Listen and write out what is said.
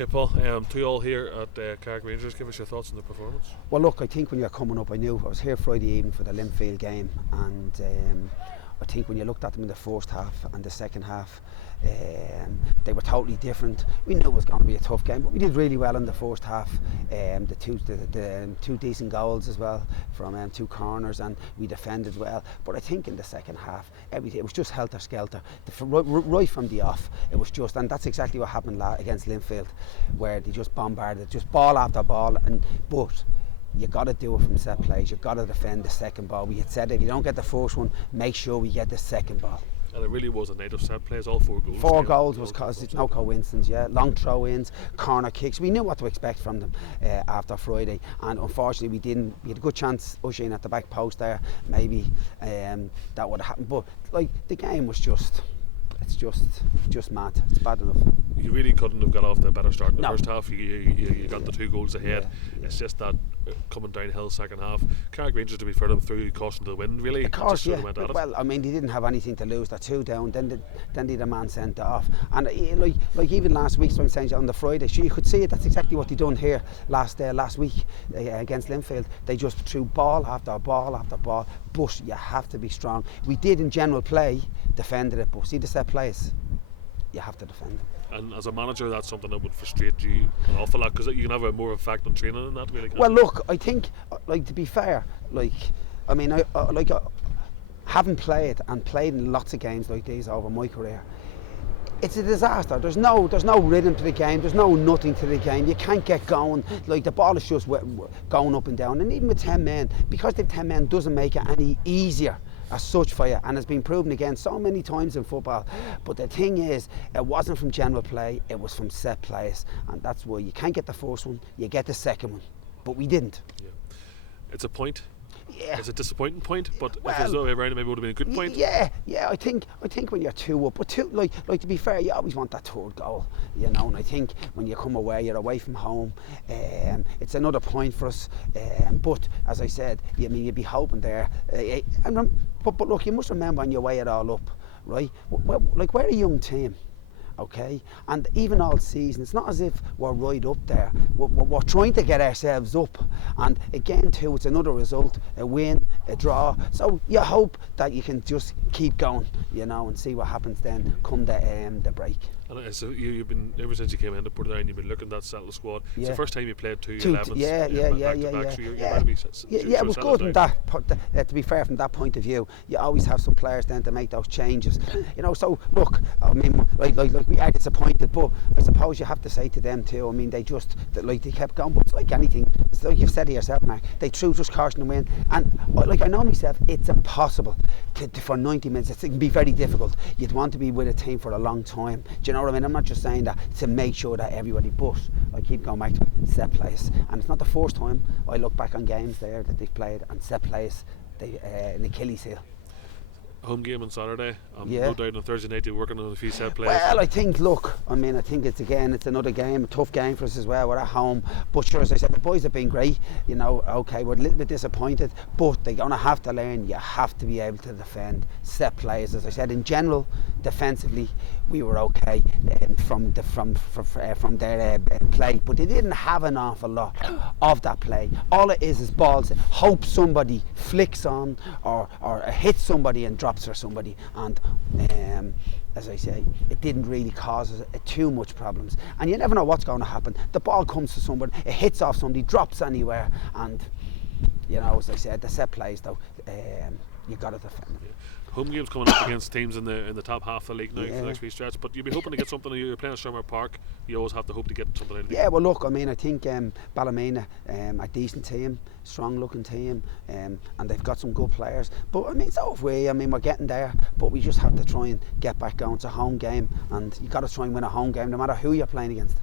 Okay, Paul, 2-2 here at Carrick Rangers. Give us your thoughts on the performance. Well, look, I think when you're coming up, I knew I was here Friday evening for the Linfield game, and I think when you looked at them in the first half and the second half, they were totally different. We knew it was going to be a tough game, but we did really well in the first half. The two decent goals as well from two corners, and we defended well. But I think in the second half, it was just helter skelter. Right from the off, it was just, and that's exactly what happened against Linfield, where they just bombarded, just ball after ball. But you got to do it from set plays. You've got to defend the second ball. We had said if you don't get the first one, make sure we get the second ball. And it really was a native set plays, all 4 goals. 4 goals was caused, it's no coincidence, yeah. Long throw-ins, corner kicks. We knew what to expect from them after Friday, and unfortunately we didn't. We had a good chance ushering at the back post there, maybe that would have happened. But like, the game was just, it's just mad. It's bad enough. You really couldn't have got off to a better start in the first half. You got the 2 goals ahead. Yeah. It's just that coming downhill second half. Carrick Rangers, to be fair, them through caution to the wind, really. Of course, yeah. Well, I mean, they didn't have anything to lose. They're 2 down. Then they had a man sent off. And like even last week, so I'm saying on the Friday, so you could see it. That's exactly what they done here last week against Linfield. They just threw ball after ball after ball. But you have to be strong. We did in general play, defended it, but see the set plays, you have to defend them. And as a manager, that's something that would frustrate you an awful lot, because you can have a more effect on training than that, really. Well, look, I think, like, to be fair, like, I mean, I haven't played in lots of games like these over my career. It's a disaster. There's no rhythm to the game. There's no nothing to the game. You can't get going. Like, the ball is just going up and down. And even with 10 men, because they've 10 men, doesn't make it any easier as such for you, and it's been proven again so many times in football. But the thing is, it wasn't from general play, it was from set plays, and that's why you can't get the first one, you get the second one, but we didn't. Yeah. It's a point. Yeah. It's a disappointing point, but if it was the other way around, it maybe would have been a good point. Yeah. I think when you're 2 up, but like to be fair, you always want that 3rd goal, you know. And I think when you come away, you're away from home. It's another point for us. But as I said, I mean, you'd be hoping there. But look, you must remember when you weigh it all up, right? Like, we're a young team. Okay, and even all season, it's not as if we're right up there. We're trying to get ourselves up, and again too, it's another result, a win, a draw. So you hope that you can just keep going, you know, and see what happens then come the break. And so you've been, ever since you came into Portadown, you've been looking at that settled squad. Yeah. It's the first time you played 2 11s. Yeah. It was good in that. To be fair, from that point of view, you always have some players then to make those changes. You know, so look, I mean, like we are disappointed, but I suppose you have to say to them too. I mean, they kept going, but it's like anything. It's like you've said it yourself, Mark. They threw just caution to win, and like I know myself, it's impossible for 90 minutes. It can be very difficult. You'd want to be with a team for a long time. Do you know what I mean? I'm not just saying that to make sure that everybody, but I keep going back to set plays, and it's not the first time I look back on games there that they've played and set plays, an Achilles heel. Home game on Saturday. Yeah. No doubt on Thursday night you're working on a few set plays. Well, I think it's another game, a tough game for us as well. We're at home, but sure, as I said, the boys have been great. You know, okay, we're a little bit disappointed, but they're going to have to learn. You have to be able to defend set plays. As I said, in general, defensively, we were okay from their play, but they didn't have an awful lot of that play. All it is balls. Hope somebody flicks on or hits somebody and drops for somebody, and as I say, it didn't really cause us too much problems. And you never know what's going to happen. The ball comes to somebody, it hits off somebody, drops anywhere, and you know, as I said, the set plays though, you got to defend them. Yeah. Home games coming up against teams in the top half of the league now for the next few stretch, but you'll be hoping to get something. You're playing at Summer Park, you always have to hope to get something out of it. Yeah, well look, I mean, I think Ballymena, a decent team, strong looking team, and they've got some good players, but I mean, so have we. I mean, we're getting there, but we just have to try and get back going. It's a home game, and you got to try and win a home game no matter who you're playing against.